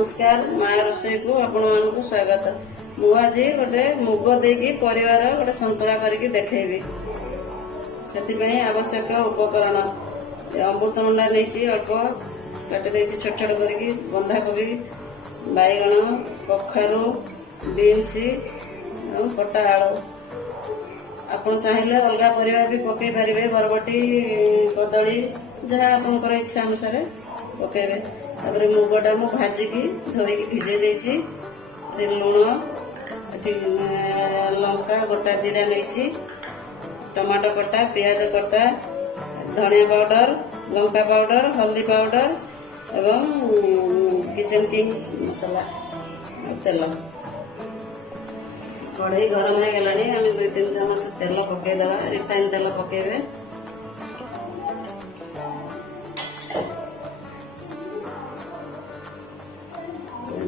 नमस्कार माँ रोषे को आपण मानक स्वागत। मुझे गोटे मुग देकी परिवार गोटे संतुला करके देखैबी। से आवश्यक उपकरण अमृतभंडा नहीं अल्प काटी देती छोट छोट करके बंधाकोबी बैगण कखारू बीन्स कटा आलू आपन चाहिए अलग परिवार भी पकई पारे बरबटी कदली जहाँ आपंकर इच्छा अनुसार पकेबे। तापर मुगटा मु भाजिकी धोईकी भिजे देछि लुण लंका गोटा जीरा नहीं टमाटो कटा पियाज कटा धनिया पाउडर लंका पाउडर हल्दी पाउडर एवं किचन किंग मसला तेल कढ़ई गरम हो गलानी आम 2-3 चम्मच तेल पकईदे रिफाइन तेल पकेबे।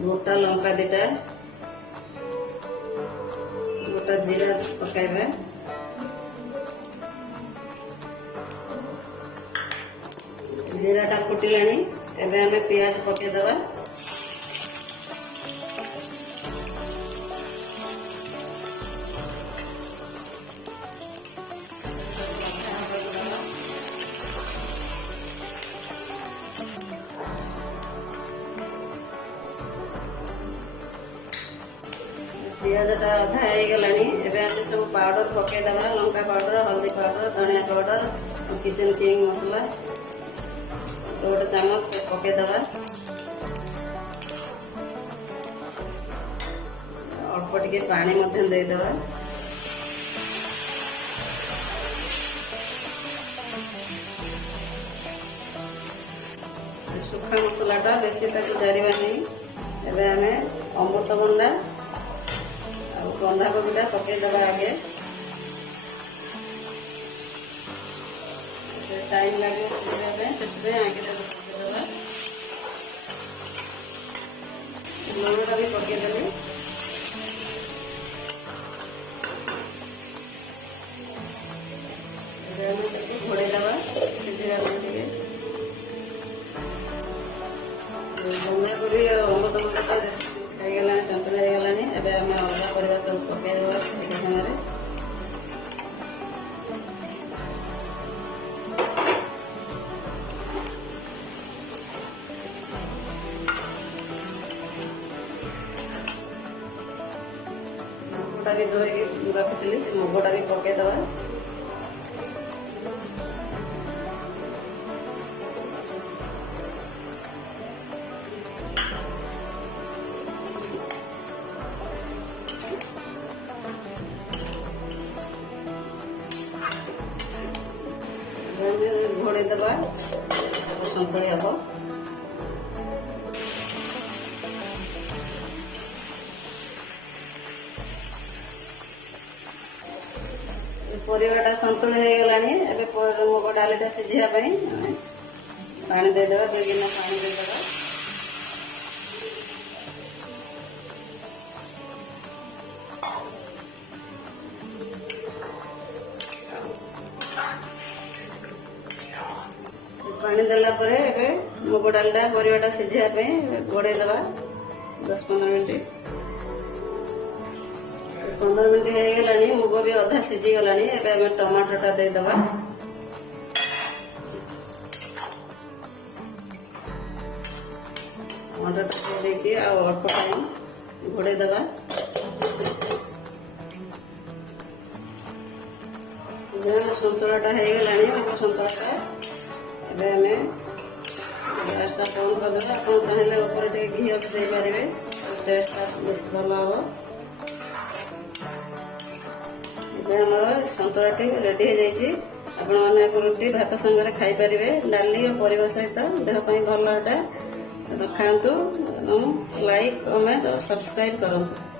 गोटा लंका दीटा गोटा जीरा पकाइबे। जीराटा फुटिलानी एबे हमें पियाज पकेइदबा। पियाजटा अधा हो गलानी एबे हम सब पाउडर पकेइदबा लंका पाउडर हल्दी पाउडर धनिया पाउडर किचन किंग मसला गोटे चामच पकेइदबा। अल्प टिके पानी मध्य देदबा। सुखा मसलाटा बेसी ताकि जारिबा नहीं। एबे हमें अमृतभंडा बंधाकोबीटा पकईदबा आगे टाइम लगे से आगे पकईदबा। लुणटा भी पकईदेली घोड़ेदबा सिझा बंधाकोबी अमृतभंडा होगला सन्तुला होगलानी एबे आम अलग परिवा सब पकईदेवा सागर मुगटा भी धोईकी रखी मुगटा भी पकईदेवा। घोड़े दबा संतुली हम परिवाटा संतुली हो गलानी एबे मुग डालीटा सिझा पानी देदेबा 2 गिना पानी देदेबा। पानी देला परे एबे मुग डालटा परिवाटा सिझा घोड़े दबा 10-15 मिनट। 15 मिनट हो गलानी मुग भी अधा सिझी गलानी एबे हमें टमाटोटा देदबा। टमाटोटा देके आ अल्प टाइम घोड़े दबा। संतुलाटा हो गलानी संतुलाटा एबे हमें गैसटा बंद करदेबा। आप चाहिए ऊपर टे घी भी देपारे टेस्टा बेस भल हम। आमर संतुलाटी रेडी हो जाइए। आपण मैंने रुटी भात संगे खाई पारे डाली और परिवा सहित देहपाई भल एटा खातु। लाइक कमेंट और सब्सक्राइब करंतु।